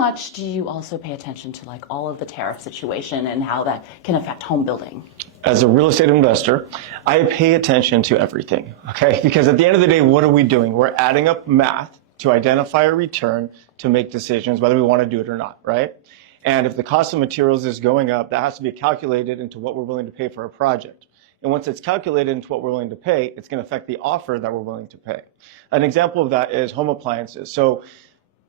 much do you also pay attention to like all of the tariff situation and how that can affect home building? As a real estate investor, I pay attention to everything, okay? Because at the end of the day, what are we doing? We're adding up math to identify a return to make decisions whether we want to do it or not, right? And if the cost of materials is going up, that has to be calculated into what we're willing to pay for a project. And once it's calculated into what we're willing to pay, it's going to affect the offer that we're willing to pay. An example of that is home appliances. So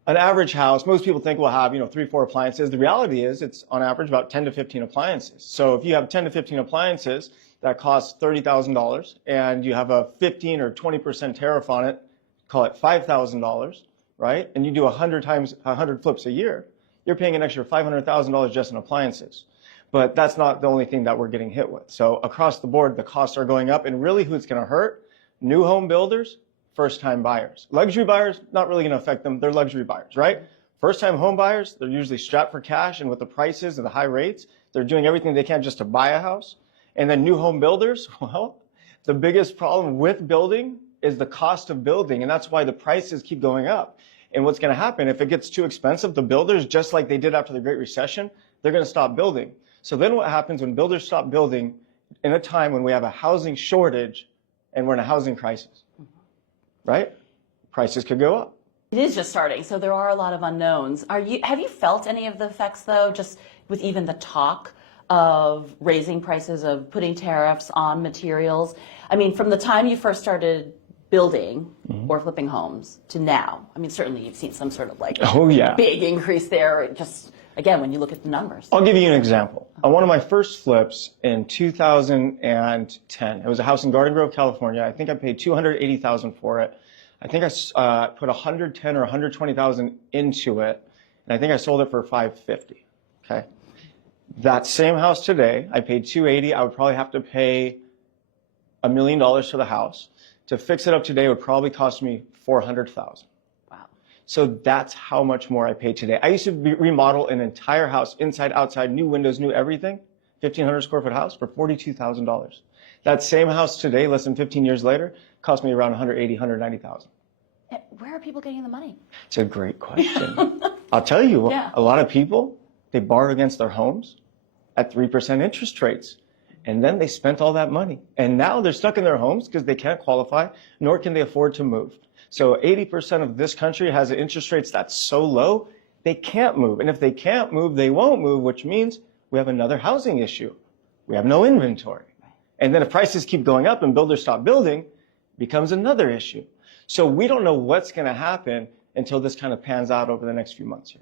an average house, most people think we'll have, 3, 4 appliances. The reality is it's on average about 10 to 15 appliances. So if you have 10 to 15 appliances that cost $30,000 and you have a 15 or 20% tariff on it, call it $5,000, right? And you do 100 flips a year, you're paying an extra $500,000 just in appliances. But that's not the only thing that we're getting hit with. So across the board, the costs are going up, and really who's going to hurt? New home builders, first-time buyers. Luxury buyers, not really going to affect them. They're luxury buyers, right? First-time home buyers, they're usually strapped for cash, and with the prices and the high rates, they're doing everything they can just to buy a house. And then new home builders, well, the biggest problem with building is the cost of building, and that's why the prices keep going up. And what's going to happen, if it gets too expensive, the builders, just like they did after the Great Recession, they're going to stop building. So then what happens when builders stop building in a time when we have a housing shortage and we're in a housing crisis, right? Prices could go up. It is just starting, so there are a lot of unknowns. Have you felt any of the effects, though, just with even the talk of raising prices, of putting tariffs on materials? I mean, from the time you first started building or flipping homes to now, I mean, certainly you've seen some sort of like big increase there, just again, when you look at the numbers. I'll give you an example. On one of my first flips in 2010, it was a house in Garden Grove, California. I think I paid $280,000 for it. I think I put $110,000 or $120,000 into it, and I think I sold it for $550,000. Okay. That same house today, I paid $280,000. I would probably have to pay $1 million for the house. To fix it up today would probably cost me $400,000. So that's how much more I pay today. I used to remodel an entire house, inside, outside, new windows, new everything, 1,500 square foot house for $42,000. That same house today, less than 15 years later, cost me around $180,000, $190,000. Where are people getting the money? It's a great question. I'll tell you, a lot of people, they borrow against their homes at 3% interest rates. And then they spent all that money. And now they're stuck in their homes because they can't qualify, nor can they afford to move. So 80% of this country has interest rates that's so low, they can't move. And if they can't move, they won't move, which means we have another housing issue. We have no inventory. And then if prices keep going up and builders stop building, it becomes another issue. So we don't know what's going to happen until this kind of pans out over the next few months here.